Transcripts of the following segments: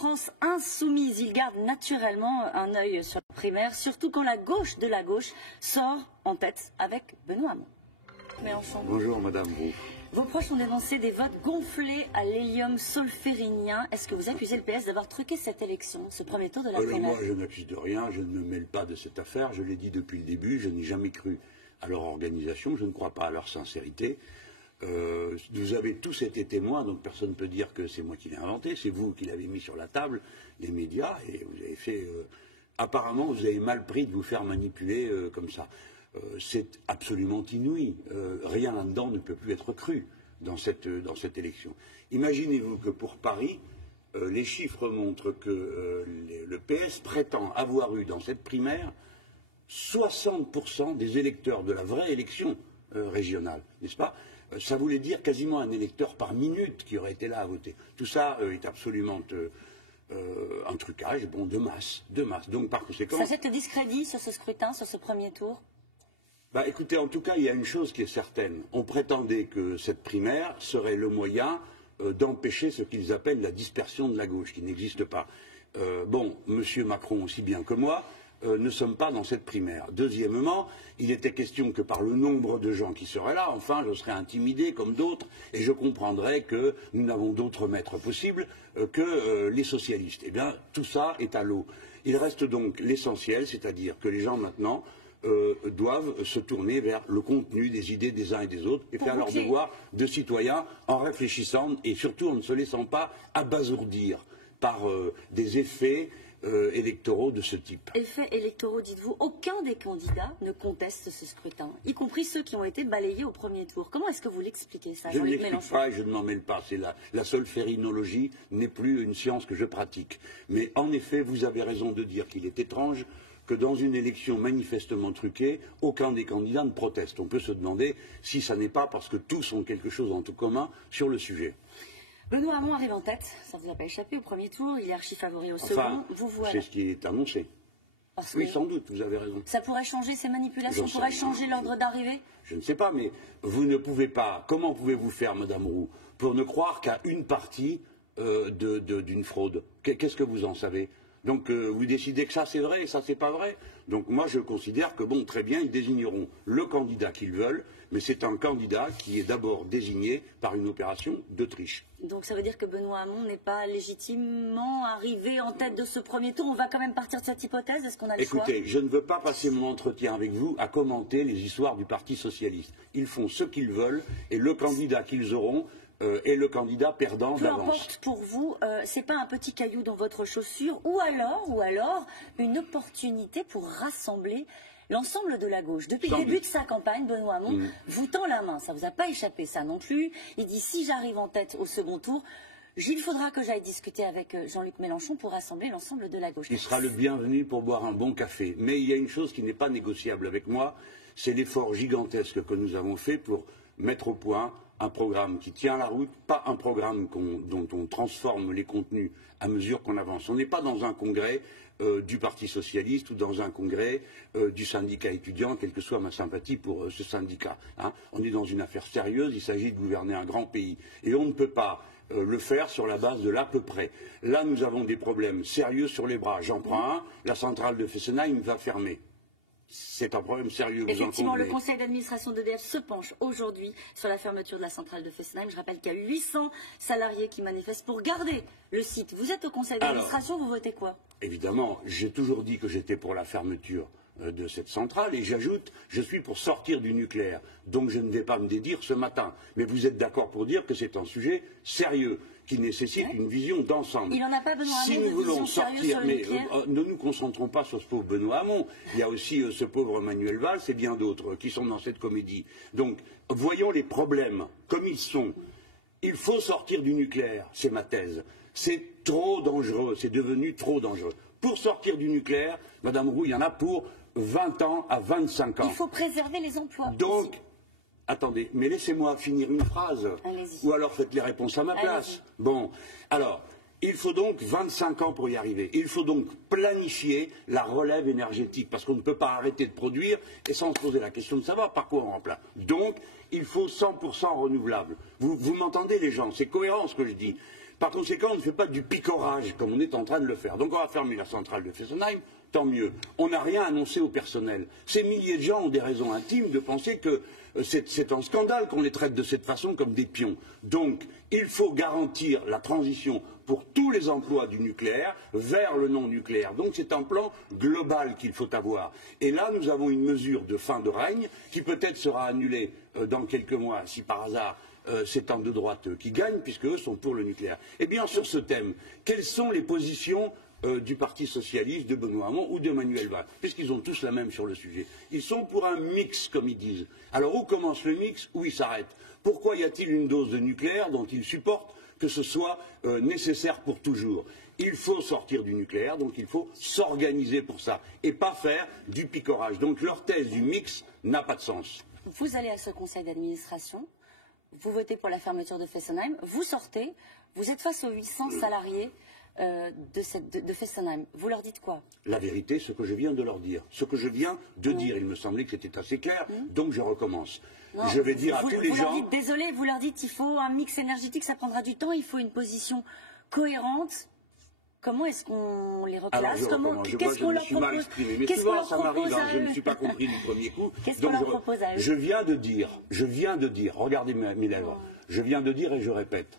France insoumise. Il garde naturellement un œil sur la primaire, surtout quand la gauche de la gauche sort en tête avec Benoît Hamon. Mélenchon. Bonjour Madame Roux. Vos proches ont dénoncé des votes gonflés à l'hélium solférinien. Est-ce que vous accusez le PS d'avoir truqué cette élection, ce premier tour de la primaire? Moi, je n'accuse de rien, je ne me mêle pas de cette affaire. Je l'ai dit depuis le début, je n'ai jamais cru à leur organisation, je ne crois pas à leur sincérité. Vous avez tous été témoins, donc personne ne peut dire que c'est moi qui l'ai inventé. C'est vous qui l'avez mis sur la table, les médias, et vous avez fait... apparemment, vous avez mal pris de vous faire manipuler comme ça. C'est absolument inouï. Rien là-dedans ne peut plus être cru dans cette élection. Imaginez-vous que pour Paris, les chiffres montrent que le PS prétend avoir eu dans cette primaire 60% des électeurs de la vraie élection régionale, n'est-ce pas? Ça voulait dire quasiment un électeur par minute qui aurait été là à voter. Tout ça est absolument un trucage, bon, de masse. Donc par conséquent... Ça jette le discrédit sur ce scrutin, sur ce premier tour? Bah, écoutez, en tout cas, il y a une chose qui est certaine. On prétendait que cette primaire serait le moyen d'empêcher ce qu'ils appellent la dispersion de la gauche, qui n'existe pas. Bon, M. Macron, aussi bien que moi, ne sommes pas dans cette primaire. Deuxièmement, il était question que par le nombre de gens qui seraient là, enfin, je serais intimidé comme d'autres, et je comprendrais que nous n'avons d'autres maîtres possibles que les socialistes. Eh bien, tout ça est à l'eau. Il reste donc l'essentiel, c'est-à-dire que les gens maintenant doivent se tourner vers le contenu des idées des uns et des autres et faire leur devoir de citoyens en réfléchissant et surtout en ne se laissant pas abasourdir par des effets électoraux de ce type. Effets électoraux, dites-vous. Aucun des candidats ne conteste ce scrutin, y compris ceux qui ont été balayés au premier tour. Comment est-ce que vous l'expliquez ça, Je ne Jean-Luc l'explique Mélenchon? pas et je ne m'en mêle pas. La solférinologie n'est plus une science que je pratique. Mais en effet, vous avez raison de dire qu'il est étrange que dans une élection manifestement truquée, aucun des candidats ne proteste. On peut se demander si ça n'est pas parce que tous ont quelque chose en tout commun sur le sujet. Benoît Hamon arrive en tête, ça ne vous a pas échappé au premier tour, il est archi-favori au second. Vous voilà. C'est ce qui est annoncé. Oui, sans doute, vous avez raison. Ça pourrait changer ces manipulations, pourrait changer l'ordre d'arrivée? Je ne sais pas, mais vous ne pouvez pas. Comment pouvez-vous faire, Madame Roux, pour ne croire qu'à une partie d'une fraude? Qu'est-ce que vous en savez? Donc vous décidez que ça c'est vrai et ça c'est pas vrai. Donc moi je considère que bon, très bien, ils désigneront le candidat qu'ils veulent, mais c'est un candidat qui est d'abord désigné par une opération de triche. Donc ça veut dire que Benoît Hamon n'est pas légitimement arrivé en tête de ce premier tour. On va quand même partir de cette hypothèse. Est-ce qu'on a le choix? Écoutez, je ne veux pas passer mon entretien avec vous à commenter les histoires du Parti socialiste. Ils font ce qu'ils veulent et le candidat qu'ils auront est le candidat perdant d'avance. Peu importe pour vous, c'est pas un petit caillou dans votre chaussure, ou alors une opportunité pour rassembler l'ensemble de la gauche. Depuis le début de sa campagne, Benoît Hamon vous tend la main. Ça vous a pas échappé, ça non plus. Il dit si j'arrive en tête au second tour, il faudra que j'aille discuter avec Jean-Luc Mélenchon pour rassembler l'ensemble de la gauche. Il sera le bienvenu pour boire un bon café. Mais il y a une chose qui n'est pas négociable avec moi, c'est l'effort gigantesque que nous avons fait pour mettre au point un programme qui tient la route, pas un programme dont on transforme les contenus à mesure qu'on avance. On n'est pas dans un congrès du Parti socialiste ou dans un congrès du syndicat étudiant, quelle que soit ma sympathie pour ce syndicat. Hein. On est dans une affaire sérieuse, il s'agit de gouverner un grand pays. Et on ne peut pas le faire sur la base de l'à peu près. Là, nous avons des problèmes sérieux sur les bras. J'en prends un, la centrale de Fessenheim va fermer. C'est un problème sérieux. Effectivement, le conseil d'administration d'EDF se penche aujourd'hui sur la fermeture de la centrale de Fessenheim. Je rappelle qu'il y a 800 salariés qui manifestent pour garder le site. Vous êtes au conseil d'administration, vous votez quoi? Évidemment, j'ai toujours dit que j'étais pour la fermeture de cette centrale et j'ajoute, je suis pour sortir du nucléaire. Donc je ne vais pas me dédire ce matin. Mais vous êtes d'accord pour dire que c'est un sujet sérieux qui nécessite une vision d'ensemble. Il n'en a pas besoin. Si nous voulons sortir, mais ne nous concentrons pas sur ce pauvre Benoît Hamon. Il y a aussi ce pauvre Manuel Valls et bien d'autres qui sont dans cette comédie. Donc voyons les problèmes comme ils sont. Il faut sortir du nucléaire, c'est ma thèse. C'est trop dangereux, c'est devenu trop dangereux. Pour sortir du nucléaire, Madame Roux, il y en a pour 20 ans à 25 ans. Il faut préserver les emplois. Donc, attendez, mais laissez-moi finir une phrase. Ou alors faites les réponses à ma place. Bon, alors, il faut donc 25 ans pour y arriver. Il faut donc planifier la relève énergétique, parce qu'on ne peut pas arrêter de produire et sans se poser la question de savoir par quoi on remplace. Donc, il faut 100% renouvelable. Vous m'entendez les gens, c'est cohérent ce que je dis. Par conséquent, on ne fait pas du picorage comme on est en train de le faire. Donc on va fermer la centrale de Fessenheim, tant mieux. On n'a rien annoncé au personnel. Ces milliers de gens ont des raisons intimes de penser que c'est un scandale qu'on les traite de cette façon comme des pions. Donc il faut garantir la transition pour tous les emplois du nucléaire vers le non nucléaire. Donc c'est un plan global qu'il faut avoir. Et là, nous avons une mesure de fin de règne qui peut-être sera annulée dans quelques mois si par hasard c'est un de droite qui gagne, puisque eux sont pour le nucléaire. Eh bien, sur ce thème, quelles sont les positions du Parti socialiste, de Benoît Hamon ou de Manuel Valls, puisqu'ils ont tous la même sur le sujet? Ils sont pour un mix, comme ils disent. Alors, où commence le mix? Où il s'arrête? Pourquoi y a-t-il une dose de nucléaire dont ils supportent que ce soit nécessaire pour toujours? Il faut sortir du nucléaire, donc il faut s'organiser pour ça, et pas faire du picorage. Donc, leur thèse du mix n'a pas de sens. Vous allez à ce conseil d'administration. Vous votez pour la fermeture de Fessenheim, vous sortez, vous êtes face aux 800 salariés de Fessenheim. Vous leur dites quoi? La vérité, ce que je viens de leur dire. Ce que je viens de dire, il me semblait que c'était assez clair, donc je recommence. Non, je vais dire à tous les gens... Désolé, vous leur dites il faut un mix énergétique, ça prendra du temps, il faut une position cohérente. Comment est-ce qu'on les reclasse? Qu'est-ce qu'on leur propose? Mais souvent, ça m'arrive, je ne me suis pas compris du premier coup. Qu'est-ce qu'on leur propose à eux? Je viens de dire, regardez mes lèvres, je viens de dire et je répète,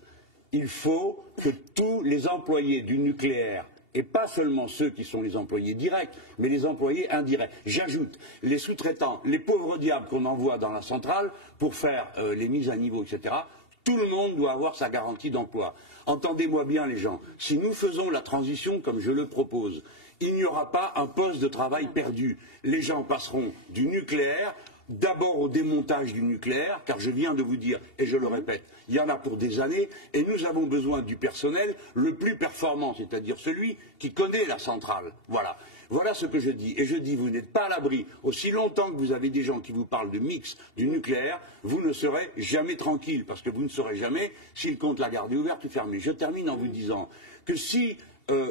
il faut que tous les employés du nucléaire, et pas seulement ceux qui sont les employés directs, mais les employés indirects. J'ajoute, les sous-traitants, les pauvres diables qu'on envoie dans la centrale pour faire les mises à niveau, etc., tout le monde doit avoir sa garantie d'emploi. Entendez-moi bien les gens, si nous faisons la transition comme je le propose, il n'y aura pas un poste de travail perdu. Les gens passeront du nucléaire d'abord au démontage du nucléaire, car je viens de vous dire, et je le répète, il y en a pour des années, et nous avons besoin du personnel le plus performant, c'est-à-dire celui qui connaît la centrale. Voilà. Voilà ce que je dis. Et je dis, vous n'êtes pas à l'abri. Aussi longtemps que vous avez des gens qui vous parlent de mix, du nucléaire, vous ne serez jamais tranquille, parce que vous ne saurez jamais s'ils comptent la garder ouverte ou fermée. Je termine en vous disant que si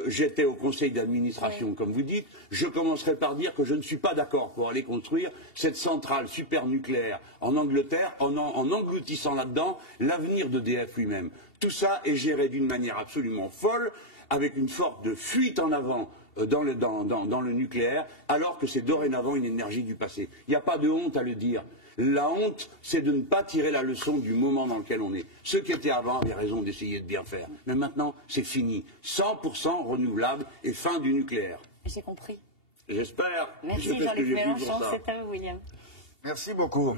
j'étais au conseil d'administration, comme vous dites, je commencerai par dire que je ne suis pas d'accord pour aller construire cette centrale super nucléaire en Angleterre, en engloutissant là-dedans l'avenir d'EDF lui-même. Tout ça est géré d'une manière absolument folle, avec une sorte de fuite en avant dans le nucléaire, alors que c'est dorénavant une énergie du passé. Il n'y a pas de honte à le dire. La honte, c'est de ne pas tirer la leçon du moment dans lequel on est. Ceux qui étaient avant avaient raison d'essayer de bien faire. Mais maintenant, c'est fini. 100% renouvelable et fin du nucléaire. J'ai compris. J'espère. Merci Jean-Luc Mélenchon, c'est à vous William. Merci beaucoup.